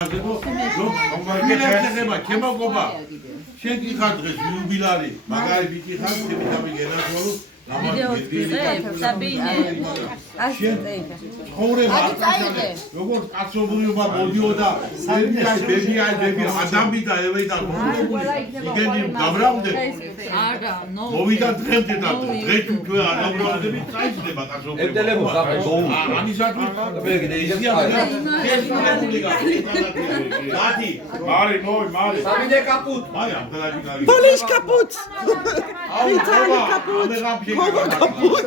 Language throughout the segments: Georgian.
შენ კი ხარ დღეს იუბილარი, მაგარი ბიჭი ხარ, თემი გენახვალო, როგორც კაცობრიობა მოდიოდა, ბები ადამი და ევეი და იგენი გაბრალდე. არა, ნო. მოვიდა დღემდე და დღეს თქვენ არ გაბრალდებით, წაიდება კაცობრიობა. ეტელემო საფო. ამისათვის Lati, mare, noi, mare. Sabine caput. Mai am dat la Polish caput. Vitali caput. Homo caput.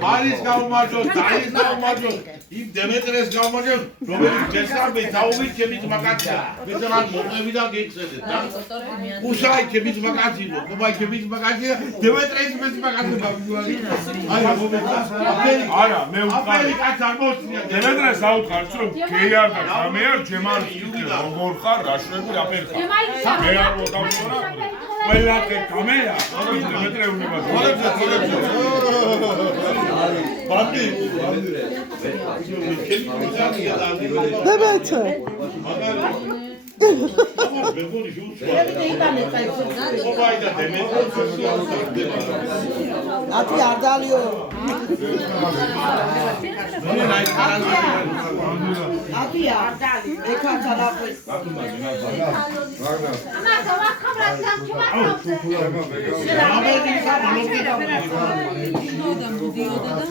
Maris gaumajos, Dalis gaumajos. Im Demetres gaumajos. Რომელიც გესწრაფე თავით ჩემით მაგაცია. მეცან მომევიდა გექცედეთ და უშაი ჩემით მაგაციო. ხომა ჩემით მაგაცია. დემეტრეს მეც მაგაცია. აი მომედა. არა, მე აფერი კაც არ მოსწია. დემეტრეს აუთხარ, რომ გეარ და გამეარ ჯემალი როგორ ხარ, რა შეგვი აფერი ხარ. მე არ მოდავწორა. ყველა გამეა, დემეტრე უნდა ბანდი. Demetre. Ati ardalio. Ati ardali. Ekatalapois. მოდიოდა და